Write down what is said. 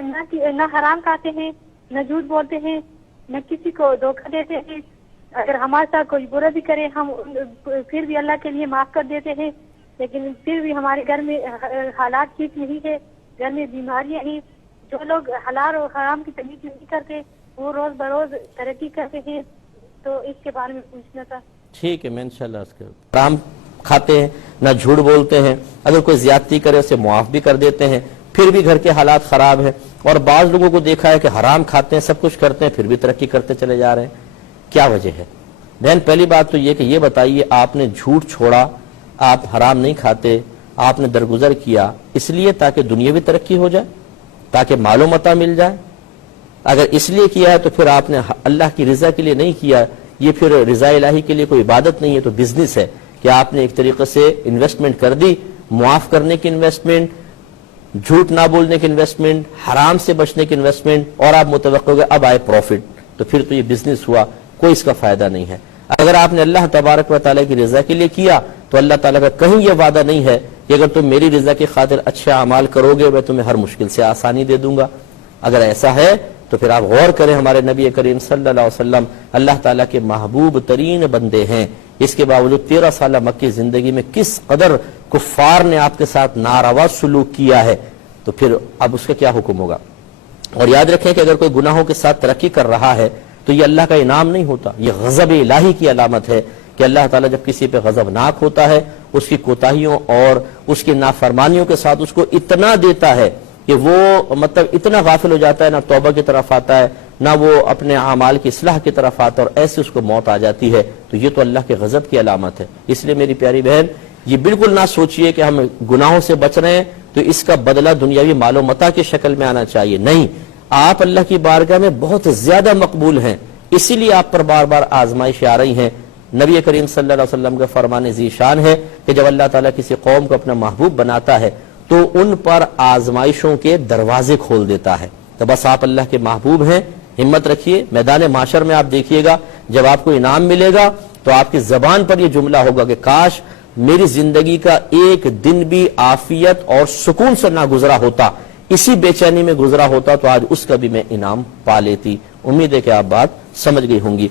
نہ حرام کھاتے ہیں، نہ جھوٹ بولتے ہیں، نہ کسی کو دھوکہ دیتے ہیں. اگر ہمارے ساتھ کوئی برا بھی کرے ہم پھر بھی اللہ کے لیے معاف کر دیتے ہیں. لیکن پھر بھی ہمارے گھر میں حالات ٹھیک نہیں ہے، گھر میں بیماریاں ہیں. جو لوگ حلال اور حرام کی تمیز نہیں کرتے وہ روز بروز ترقی کرتے ہیں. تو اس کے بارے میں پوچھنا تھا. ٹھیک ہے، میں انشاءاللہ اس کے حرام کھاتے ہیں، نہ جھوٹ بولتے ہیں، اگر کوئی زیادتی کرے اسے معاف بھی کر دیتے ہیں، پھر بھی گھر کے حالات خراب ہیں. اور بعض لوگوں کو دیکھا ہے کہ حرام کھاتے ہیں، سب کچھ کرتے ہیں، پھر بھی ترقی کرتے چلے جا رہے ہیں. کیا وجہ ہے؟ بہن پہلی بات تو یہ کہ یہ بتائیے آپ نے جھوٹ چھوڑا، آپ حرام نہیں کھاتے، آپ نے درگزر کیا اس لیے تاکہ دنیاوی ترقی ہو جائے، تاکہ مال و متاع مل جائے؟ اگر اس لیے کیا ہے تو پھر آپ نے اللہ کی رضا کے لیے نہیں کیا، یہ پھر رضا الہی کے لیے کوئی عبادت نہیں ہے، تو بزنس ہے کہ آپ نے ایک طریقے سے انویسٹمنٹ کر دی، معاف کرنے کی انویسٹمنٹ، جھوٹ نہ بولنے کی انویسٹمنٹ، حرام سے بچنے کی انویسٹمنٹ، اور آپ متوقع ہو گئے اب آئے پروفٹ، تو پھر تو یہ بزنس ہوا، کوئی اس کا فائدہ نہیں ہے. اگر آپ نے اللہ تبارک و تعالیٰ کی رضا کے لیے کیا تو اللہ تعالیٰ کا کہیں یہ وعدہ نہیں ہے کہ اگر تم میری رضا کی خاطر اچھے اعمال کرو گے میں تمہیں ہر مشکل سے آسانی دے دوں گا. اگر ایسا ہے تو پھر آپ غور کریں، ہمارے نبی کریم صلی اللہ علیہ وسلم اللہ تعالیٰ کے محبوب ترین بندے ہیں، اس کے باوجود 13 سالہ مکی زندگی میں کس قدر کفار نے آپ کے ساتھ ناروا سلوک کیا ہے، تو پھر اب اس کا کیا حکم ہوگا. اور یاد رکھیں کہ اگر کوئی گناہوں کے ساتھ ترقی کر رہا ہے تو یہ اللہ کا انعام نہیں ہوتا، یہ غضب الہی کی علامت ہے کہ اللہ تعالیٰ جب کسی پہ غضبناک ہوتا ہے اس کی کوتاہیوں اور اس کی نافرمانیوں کے ساتھ اس کو اتنا دیتا ہے کہ وہ مطلب اتنا غافل ہو جاتا ہے، نہ توبہ کی طرف آتا ہے نہ وہ اپنے اعمال کی اصلاح کی طرف آتا ہے، اور ایسے اس کو موت آ جاتی ہے. تو یہ تو اللہ کے غضب کی علامت ہے. اس لیے میری پیاری بہن یہ بالکل نہ سوچئے کہ ہم گناہوں سے بچ رہے ہیں تو اس کا بدلہ دنیاوی مال و متاع کی شکل میں آنا چاہیے. نہیں، آپ اللہ کی بارگاہ میں بہت زیادہ مقبول ہیں، اسی لیے آپ پر بار بار آزمائشیں آ رہی ہیں. نبی کریم صلی اللہ علیہ وسلم کا فرمان ذی شان ہے کہ جب اللہ تعالیٰ کسی قوم کو اپنا محبوب بناتا ہے تو ان پر آزمائشوں کے دروازے کھول دیتا ہے. تو بس آپ اللہ کے محبوب ہیں، ہمت رکھیے. میدان محشر میں آپ دیکھیے گا جب آپ کو انعام ملے گا تو آپ کی زبان پر یہ جملہ ہوگا کہ کاش میری زندگی کا ایک دن بھی عافیت اور سکون سے نہ گزرا ہوتا، اسی بے چینی میں گزرا ہوتا تو آج اس کا بھی میں انعام پا لیتی. امید ہے کہ آپ بات سمجھ گئی ہوں گی.